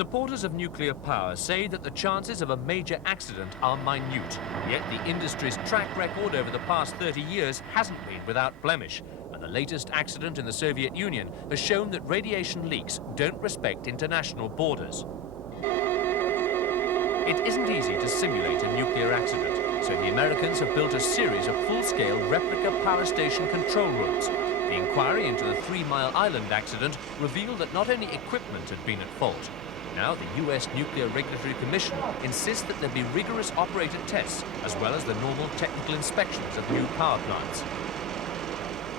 Supporters of nuclear power say that the chances of a major accident are minute, yet the industry's track record over the past 30 years hasn't been without blemish, and the latest accident in the Soviet Union has shown that radiation leaks don't respect international borders. It isn't easy to simulate a nuclear accident, so the Americans have built a series of full-scale replica power station control rooms. The inquiry into the 3 Mile Island accident revealed that not only equipment had been at fault. Now the US Nuclear Regulatory Commission insists that there be rigorous operator tests as well as the normal technical inspections of new power plants.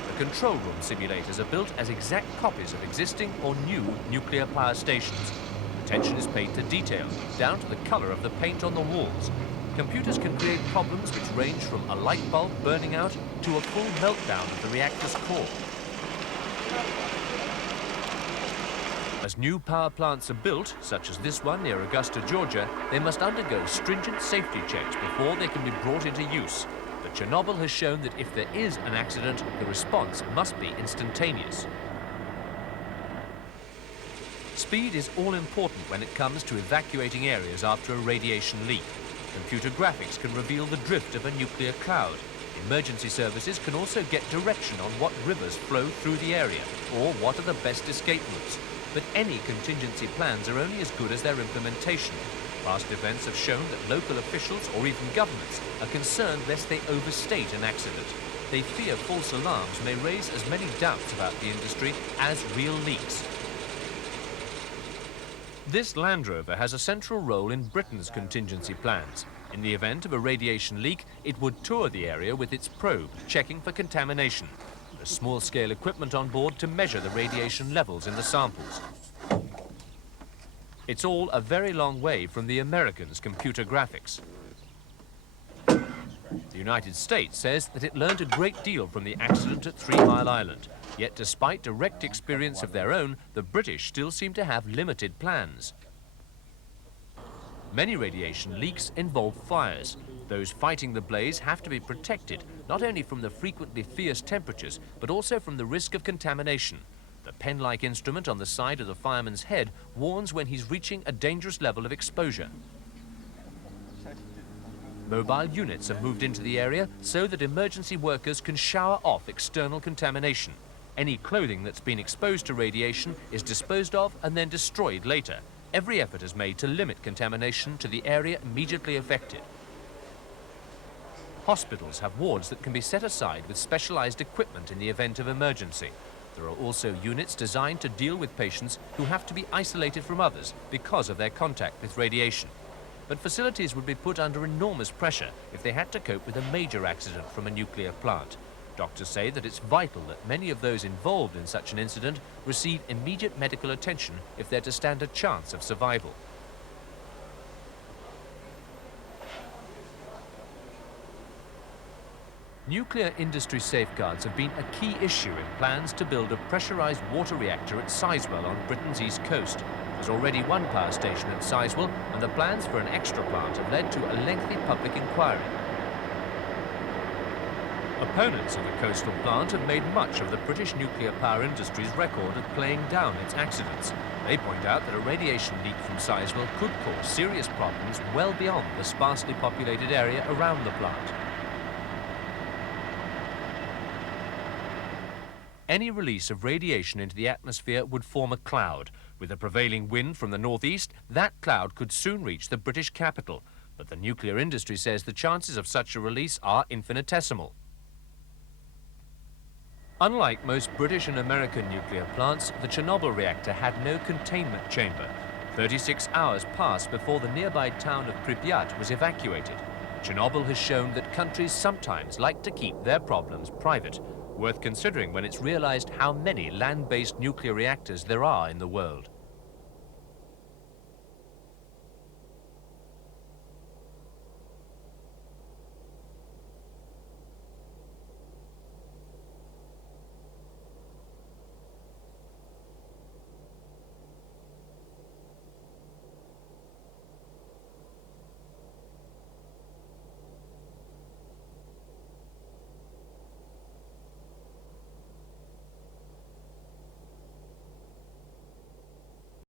The control room simulators are built as exact copies of existing or new nuclear power stations. Attention is paid to detail, down to the color of the paint on the walls. Computers can create problems which range from a light bulb burning out to a full meltdown of the reactor's core. As new power plants are built, such as this one near Augusta, Georgia, they must undergo stringent safety checks before they can be brought into use. But Chernobyl has shown that if there is an accident, the response must be instantaneous. Speed is all important when it comes to evacuating areas after a radiation leak. Computer graphics can reveal the drift of a nuclear cloud. Emergency services can also get direction on what rivers flow through the area or what are the best escape routes. But any contingency plans are only as good as their implementation. Past events have shown that local officials or even governments are concerned lest they overstate an accident. They fear false alarms may raise as many doubts about the industry as real leaks. This Land Rover has a central role in Britain's contingency plans. In the event of a radiation leak, it would tour the area with its probe, checking for contamination. There's small-scale equipment on board to measure the radiation levels in the samples. It's all a very long way from the Americans' computer graphics. The United States says that it learned a great deal from the accident at 3 Mile Island. Yet despite direct experience of their own, the British still seem to have limited plans. Many radiation leaks involve fires. Those fighting the blaze have to be protected, not only from the frequently fierce temperatures, but also from the risk of contamination. The pen-like instrument on the side of the fireman's head warns when he's reaching a dangerous level of exposure. Mobile units are moved into the area so that emergency workers can shower off external contamination. Any clothing that's been exposed to radiation is disposed of and then destroyed later. Every effort is made to limit contamination to the area immediately affected. Hospitals have wards that can be set aside with specialized equipment in the event of emergency. There are also units designed to deal with patients who have to be isolated from others because of their contact with radiation. But facilities would be put under enormous pressure if they had to cope with a major accident from a nuclear plant. Doctors say that it's vital that many of those involved in such an incident receive immediate medical attention if they're to stand a chance of survival. Nuclear industry safeguards have been a key issue in plans to build a pressurized water reactor at Sizewell on Britain's east coast. There's already one power station at Sizewell, and the plans for an extra plant have led to a lengthy public inquiry. Opponents of the coastal plant have made much of the British nuclear power industry's record of playing down its accidents. They point out that a radiation leak from Sizewell could cause serious problems well beyond the sparsely populated area around the plant. Any release of radiation into the atmosphere would form a cloud. With a prevailing wind from the northeast, that cloud could soon reach the British capital. But the nuclear industry says the chances of such a release are infinitesimal. Unlike most British and American nuclear plants, the Chernobyl reactor had no containment chamber. 36 hours passed before the nearby town of Pripyat was evacuated. Chernobyl has shown that countries sometimes like to keep their problems private, worth considering when it's realized how many land-based nuclear reactors there are in the world.